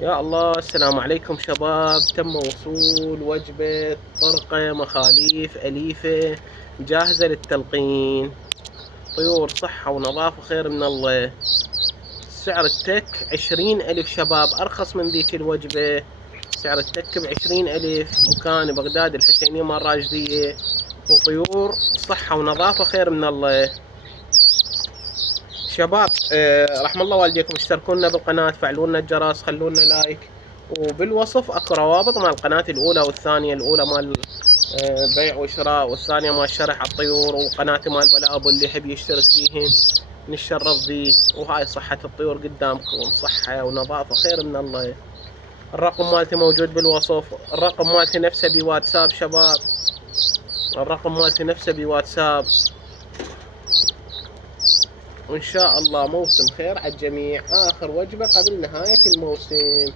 يا الله، السلام عليكم شباب. تم وصول وجبة طرقة مخاليف أليفة جاهزة للتلقين. طيور صحة ونظافة خير من الله. سعر التك 20,000 شباب، أرخص من ذيك الوجبة. سعر التك ب20,000. مكان بغداد الحسينية مال راشدية. وطيور صحة ونظافة خير من الله. شباب، رحم الله والديكم، اشتركونا بالقناة، فعلونا الجرس، خلونا لايك. وبالوصف اكو روابط مال القناة الأولى والثانية. الأولى مال بيع وشراء، والثانية مال شرح على الطيور، وقناة مال بلابل اللي يحب يشترك بيهن نتشرف بيه. وهاي صحة الطيور قدامكم، صحة ونظافة خير من الله. الرقم مالتي موجود بالوصف. الرقم مالتي نفسه بواتساب شباب. الرقم مالتي نفسه بواتساب. وإن شاء الله موسم خير على الجميع. آخر وجبة قبل نهاية الموسم.